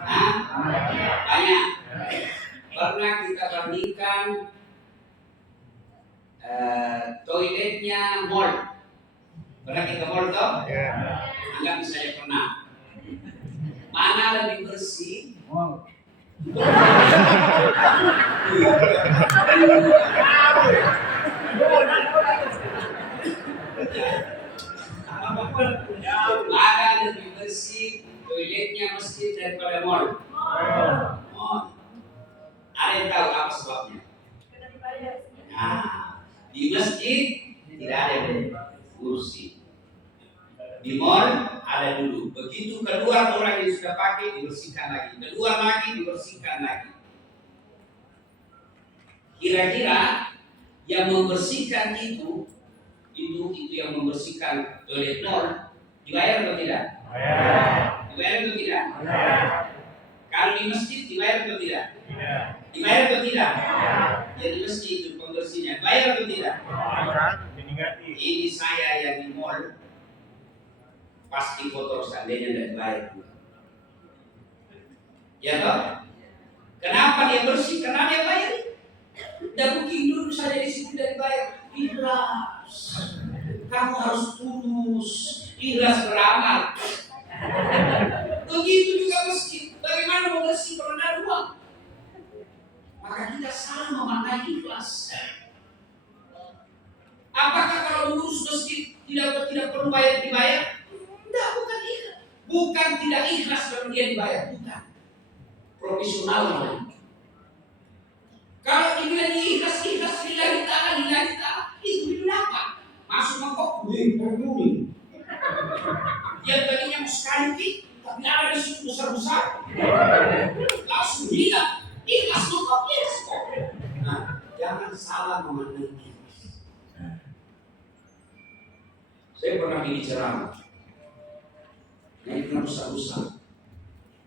Hah? Banyak. Pernah kita bandingkan toiletnya mall. Pernah kita mall toh? Anggap misalnya pernah. Mana lebih bersih? Mall. Mana lebih bersih toiletnya masjid daripada mall? Mall. Ada yang tahu apa sebabnya? Nah, di masjid tidak ada kursi. Di mall ada dulu. Begitu keluar orang yang sudah pakai dibersihkan lagi. Keluar lagi dibersihkan lagi. Kira-kira yang membersihkan itu yang membersihkan toilet mall dibayar atau tidak? Dibayar atau tidak? Kalau di masjid dibayar atau tidak? Dibayar atau tidak? Jadi masjid itu pembersihnya dibayar atau tidak? Ini saya yang di mall pasti kotor seandainya tidak dibayar. Ya toh? Kenapa dia bersih? Karena dia bayar. Dan mungkin dulu saja di sini dari bayar. Ikhlas. Kamu harus tulus. Ikhlas beramal. Begitu juga masjid. Bagaimana mau bersih kalau ada uang? Maka kita salah memaknai ikhlas. Apakah kalau mengurus masjid tidak perlu dibayar? Tidak, bukan ikhlas. Bukan tidak ikhlas kalau dia dibayar. Bukan. Profesional namanya. Kalau dibilang ikhlas lillahi ta'ala, itu bilang apa? Masuk mangkok, berguni. Yang tadinya mau sekali, tapi ada di situ besar-besar. Langsung bilang, ikhlas mangkok, ikhlas kok. Nah, jangan salah memaknai ikhlas. Saya pernah di ceramah. Yang kena besar-besar.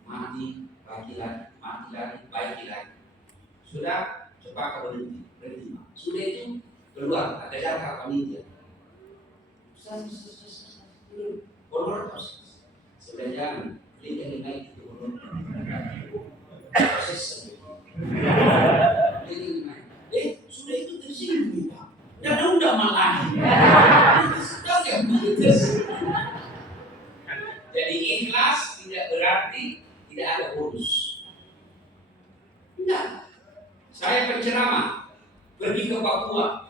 Mati lagi, baik lagi. Sudah cepat berhenti. Sudah itu keluar, ada jarak panitia. Honor terus. Sudah jangan, ini naik itu honor. Proses. Ini naik. Sudah itu tersinggung Pak. Udah malah. Sudah yang begitu. Jadi ikhlas tidak berarti tidak ada bonus. Enggak. Saya penceramah, pergi ke Papua,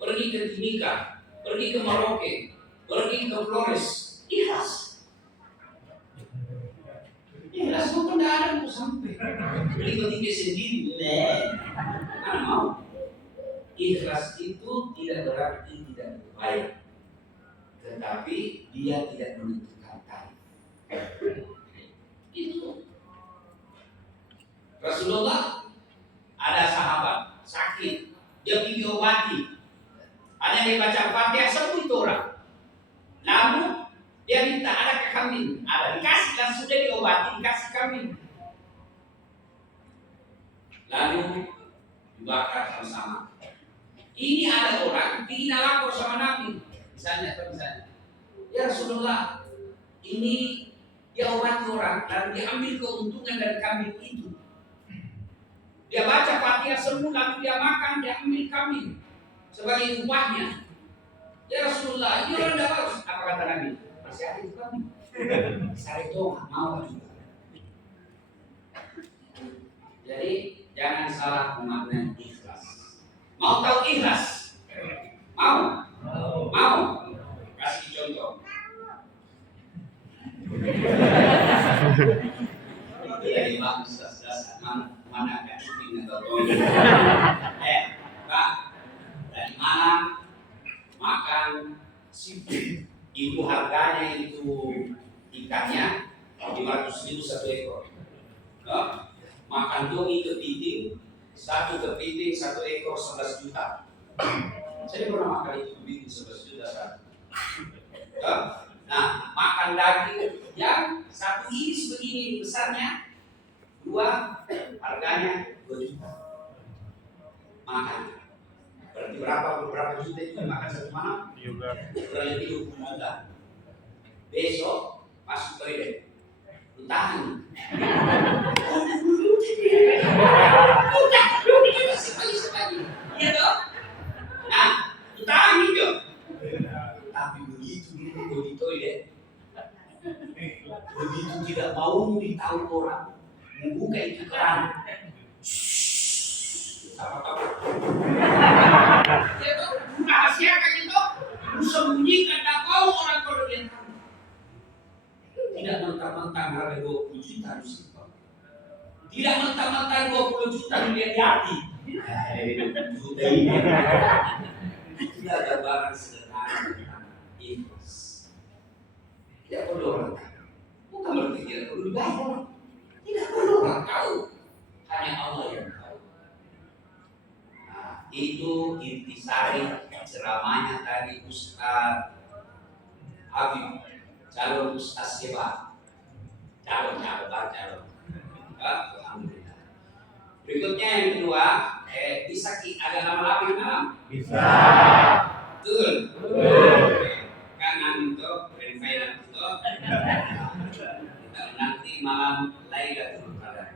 pergi ke Timika, pergi ke Merauke, pergi ke Flores, ikhlas. Ikhlas bukan ada mau sampai. Beli ketika sendiri, mana mau? Ikhlas itu tidak berarti tidak baik, tetapi dia tidak menentukan tarif. Itu Rasulullah. Ada sahabat sakit, dia pergi obati. Ada yang baca Fatihah sembuh itu orang. Lalu dia minta ada kambing, ada dikasih dan sudah diobati dikasih kambing. Lalu dibakar sama-sama. Ini ada orang ingin lapor sama Nabi, misalnya, ya Rasulullah, ini dia obati orang dan diambil keuntungan dari kambing itu. Dia baca Fatihah sembuh, lalu dia makan, dia ambil kambing sebagai upahnya. Ya Rasulullah, ini orang tidak bagus. Apa kata Nabi? Masih ada itu kambing. Saya itu mau juga. Jadi jangan salah memaknai ikhlas. Mau tahu ikhlas? Mau? Kasih contoh. Jadi bagus mana agak syuting atau Pak, dari mana makan seafood itu harganya itu ikannya 500.000 satu ekor. Makan doi kepiting, satu ekor 11 juta. Saya pernah makan itu kepiting 11 juta satu. Nah, makan daging yang satu iris begini besarnya, 2 harganya 2 juta. Makan. Berarti berapa juta itu makan satu malam? Kurang lebih 20 juta. Besok masuk toilet. Tahan. begitu tidak mau ditahu orang, membuka itu keran. Apa tahu? Itu rahasiakan itu, sembunyikan tak tahu orang kalau dia tahu. Tidak mentang-mentang harga 20 juta disimpan. Tidak mentang-mentang 20 juta dilihat di hati. Juta ini. Tidak ada barang sederhana tentang ikhlas. Tidak perlu orang tahu. Bukan berarti tidak perlu dibayar. Tidak perlu orang tahu. Hanya Allah yang tahu. Nah, itu intisari ceramahnya tadi Ustaz Habib, calon Ustaz Siapa? Calon. Alhamdulillah. Berikutnya yang kedua, bisa ada nama lain malam? Bisa. Betul. Kan itu final itu. Nanti malam Lailatul Qadar.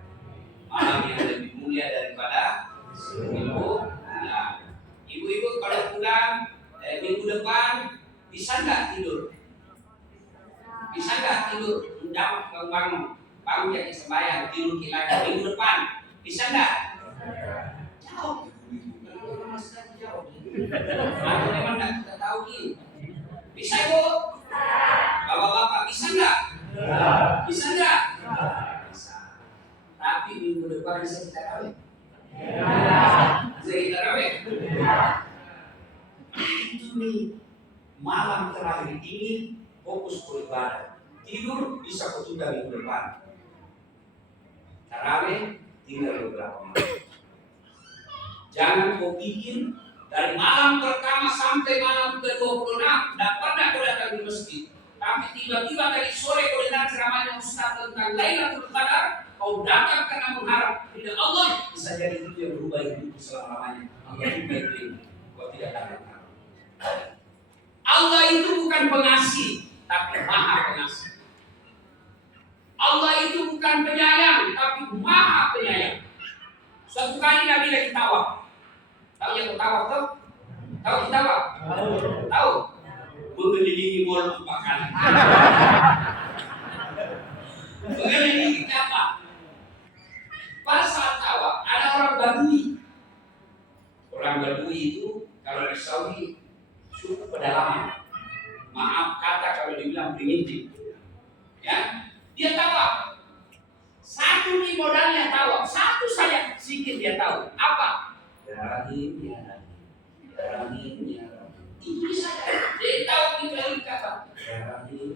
Malam yang lebih mulia daripada seribu bulan. Ibu-ibu kalau pulang minggu depan bisa nggak tidur? Bisa nggak tidur? Bangun jadi sembahyang tidur kita minggu depan bisa nggak? Jauh. Aku memang nggak kita tahu nih. Bisa ibu? Bapak-bapak bisa nggak? Bisa nggak? Bisa. Tapi minggu depan bisa kita tahu. Bisa kita tahu. Itu nih malam terakhir ini fokus beribadah. Tidur bisa ketunda minggu depan. Tarawih tinggal beberapa malam. Jangan kau pikir dari malam pertama sampai malam ke-26 tidak pernah kau datang di masjid. Tapi tiba-tiba dari sore kau dengar ceramahnya Ustaz tentang Lailatul Qadar, kau datang karena mengharap ridha Allah. Bisa jadi itu yang berubah hidup selama-lamanya. Allah juga itu kau tidak datang. Allah itu bukan pengasih, tapi Maha Pengasih. Allah itu bukan penyayang, tapi Maha Penyayang. Suatu kali Nabi lagi tawaf. Tahu yang tawaf tuh? Tahu tawaf? Tahu? Mengelilingi mall 4 kali. Mengelilingi apa? Pada saat tawaf ada orang Badui. Orang Badui itu kalau di Saudi suku pedalaman. Maaf kata kalau dibilang primitif. Ya, dia tawaf. Satu nih modalnya tawaf, satu saja sedikit dia tahu. Apa? Ya Rahim. Itu saja. Dia tahu itu lagi kata. Ya Rahim.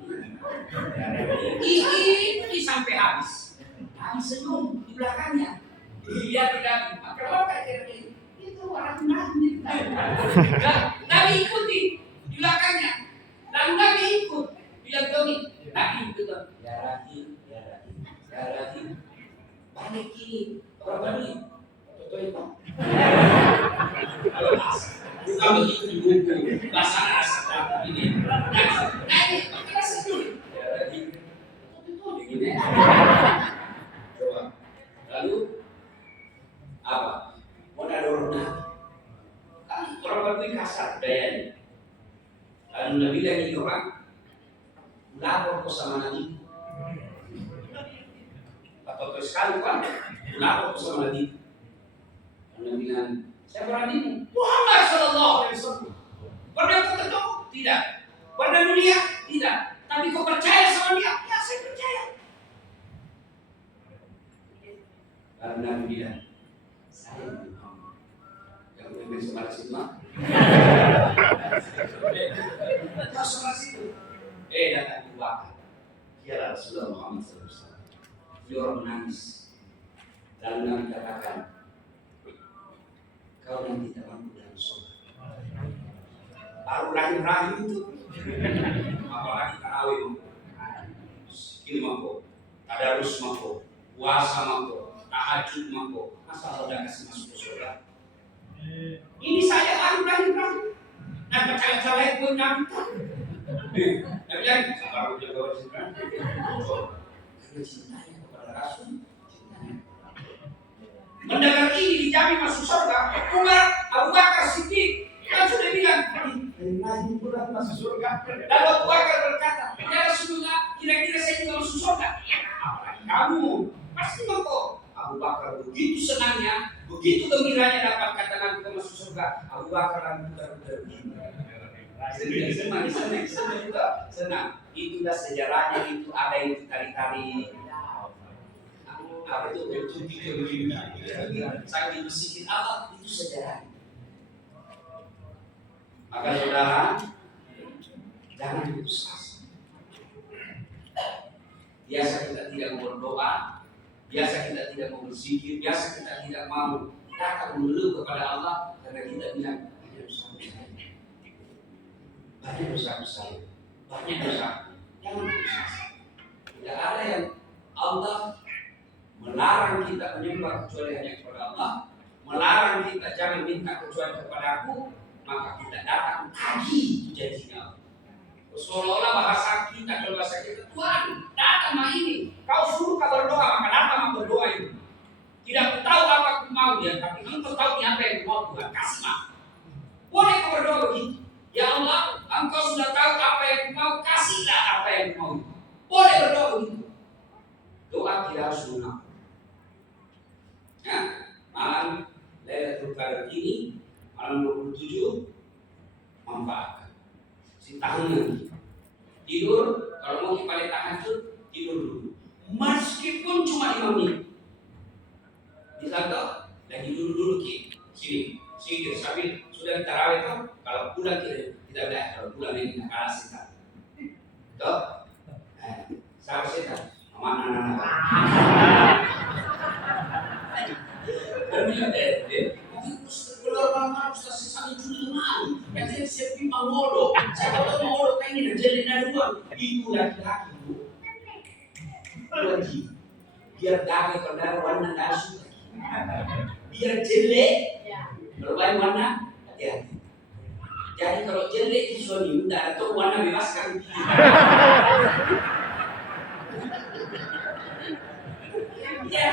Ini sampai habis. Habis senyum di belakangnya. Dia tidak. Kenapa kayak ini? Itu orang Nabi. Nabi ikuti di belakangnya. Dan Nabi ikut. Bilang Tony, Nabi ikut. Ya Rahim. Balik kiri, orang balik. Betul itu. Bukan begitu di buku. Bahasa asal ini. Nabi, kita setuju. Ya Rahim. Betul begini. Coba. Lalu apa? Mau ada orang Nabi. Kan orang balik kasar dayanya. Lalu Nabi lagi orang lapor ke sama Nabi. Atau sekali kan, lapor ke sama Nabi. Nabi bilang, saya berani Muhammad Sallallahu Alaihi Wasallam. Pernah kau ketemu? Tidak. Pernah mulia? Tidak. Tapi kau percaya sama dia? Ya, saya percaya. Lalu Nabi bilang, saya Muhammad. Yang lebih semangat situ mah. Semangat situ. Datang Abu Bakar. Ya Rasulullah Muhammad SAW. Dia orang menangis. Lalu Nabi katakan, kau nanti tak mampu dalam surga. Baru rahim-rahim itu. Apalagi tarawih mampu. Ini mampu. Tadarus mampu. Puasa mampu. Tahajud mampu. Masa Allah kasih masuk ke surga? Ini saya rahim-rahim. Dan percaya-percaya pun Nabi tak. Nabi lagi, baru jaga wasiat. Karena cintanya kepada Rasul, cintanya. Mendengar ini dijamin masuk surga. Umar, Abu Bakar, Siddiq kan sudah bilang, dari lahir pula masuk surga. Dan Abu Bakar berkata, ya Rasulullah, kira-kira saya juga masuk surga? Ya, apalagi kamu. Pasti mau. Abu Bakar begitu senangnya, begitu gembiranya dapat kata Nabi kita masuk surga. Abu Bakar lalu putar-putar begini. Senang. Itulah sejarahnya, itu ada yang tari-tari. Apa itu betul begini. Saking bersikir Allah itu sejarah. Maka saudara, jangan putus asa. Biasa kita tidak mau berdoa, biasa kita tidak mau berzikir, biasa kita tidak mau datang mengeluh kepada Allah karena kita bilang banyak dosa saya, banyak dosa. Jangan putus asa. Tidak ada yang Allah melarang kita menyembah kecuali hanya kepada Allah, melarang kita jangan minta kecuali kepada Aku, maka kita datang tagih janjinya. Seolah-olah bahasa kita, kalau bahasa kita, Tuhan datang mah ini, kau suruh kau berdoa, maka datang mah berdoa ini. Tidak tahu apa aku mau ya, tapi engkau tahu apa yang aku mau, Tuhan kasih mah. Boleh kau berdoa begitu. Ya Allah, engkau sudah tahu apa yang aku mau, kasihlah apa yang aku mau. Boleh berdoa begitu. Doa tidak harus lunak. Ya, malam Lailatul Qadar ini, malam 27, manfaatkan. Si tahun tidur, kalau mau kembali tahajud, tidur dulu. Meskipun cuma 5 menit. Bisa tak? Lagi dulu Ki. Sini sambil sudah tarawih itu, kalau pulang kita boleh, kalau pulang ini nak kalah setan. Tuh, siapa setan? Mana? Keluar malam Ustaz sesali dulu malu. Katanya siapa pimpang bodoh. Saya tahu bodoh kayak ini jadi dari luar. Itu laki-laki bu. Lagi biar gagal kalau warna nggak suka. Biar jelek. Kalau warna hati-hati. Jadi kalau jelek itu suami minta atau warna bebaskan. Ya.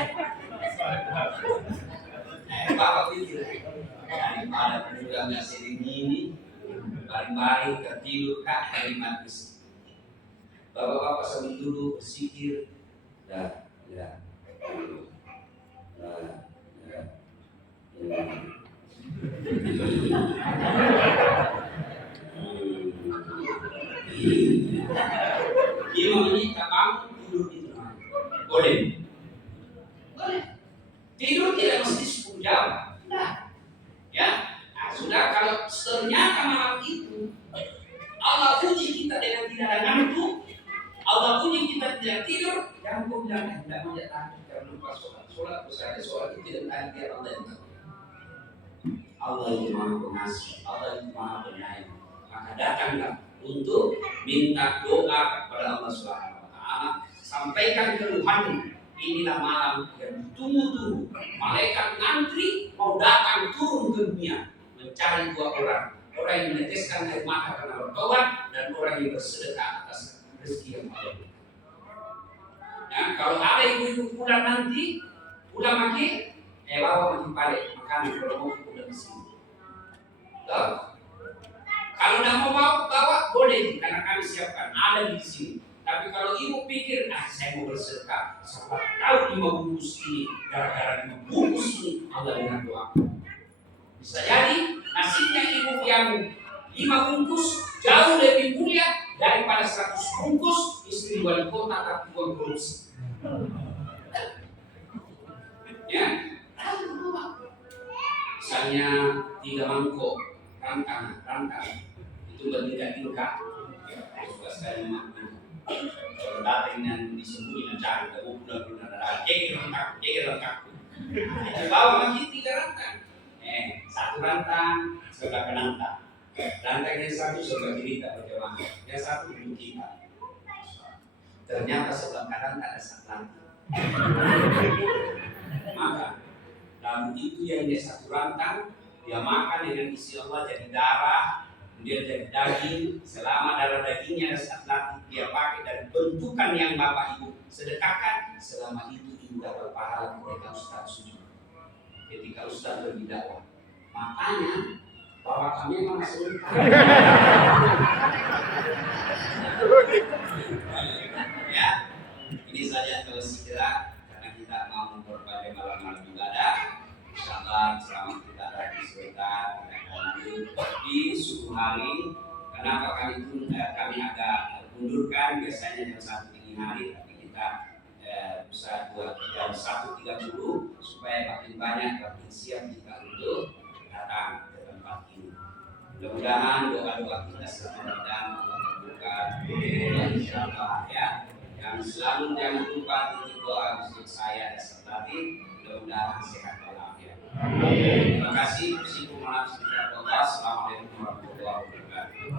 Bapak pikir daripada juga nggak sering gini, baring-baring tertidur kak dari manis. Bapak-bapak sambil duduk bersikir, ya. Dia mengingat bangun tidur di rumah, boleh. Tidur tidak mesti 10 jam. Nah, ya. Nah, sudah kalau ternyata malam itu Allah uji kita dengan tidak ada ngantuk, Allah uji kita tidak tidur, jangan kau bilang tidak mau jatah karena lupa sholat besar sholat itu tidak ada biar Allah yang tahu. Allah itu maha pengasih, Allah itu maha penyayang. Maka datanglah untuk minta doa kepada Allah Subhanahu Wa Taala, sampaikan keluhanmu. Inilah malam yang ditunggu-tunggu. Malaikat ngantri mau datang turun ke dunia mencari 2 orang. Orang yang meneteskan air mata karena bertobat dan orang yang bersedekah atas rezeki yang Allah. Nah, kalau ada ibu-ibu pulang nanti, pulang lagi, bawa makin balik makanan kalau mau pulang di sini. Kalau tidak mau bawa boleh karena kami siapkan ada di sini. Tapi kalau ibu pikir, saya mau bersedekah, siapa tahu 5 bungkus ini, gara-gara 5 bungkus ini, Allah dengan doa. Bisa jadi nasibnya ibu yang 5 bungkus jauh lebih mulia daripada 100 bungkus istri wali kota tapi bukan korupsi. Ya, misalnya 3 mangkok rantang itu bertingkat-tingkat, sudah sekali makan. Kalau datang yang disembunyi dan cari, kamu bulan-bulan ada kekir lengkap. Bawa lagi 3 rantang. 1 rantang sebelah kanan. Rantang yang 1 sebelah kiri tak berjamaah. Yang 1 duduk kita. Ternyata sebelah kanan tak ada 1 rantang. Maka dalam itu yang dia 1 rantang, dia makan dengan isi Allah jadi darah. Dia jadi daging, selama darah dagingnya ada saat dia pakai dari bentukan yang Bapak Ibu sedekahkan, selama itu Ibu dapat pahala ketika Ustaz sujud, ketika Ustaz berbidakwah. Makanya bahwa kami memang masih saja kalau segera karena kita mau berbagai malam-malam ibadah. Insyaallah selama kita lagi sebentar di subuh hari. Kenapa kami agak mundurkan biasanya jam 1 dini hari, tapi kita bisa buat jam 1.30 supaya makin banyak, makin siap kita untuk datang ke tempat ini. Mudah-mudahan doa-doa kita sebentar dan Allah kabulkan. Insyaallah ya. Yang selalu jangan lupa titik doa untuk saya dan sertati. Mudah-mudahan sehat walafiat. Terima kasih. Assalamualaikum warahmatullahi wabarakatuh.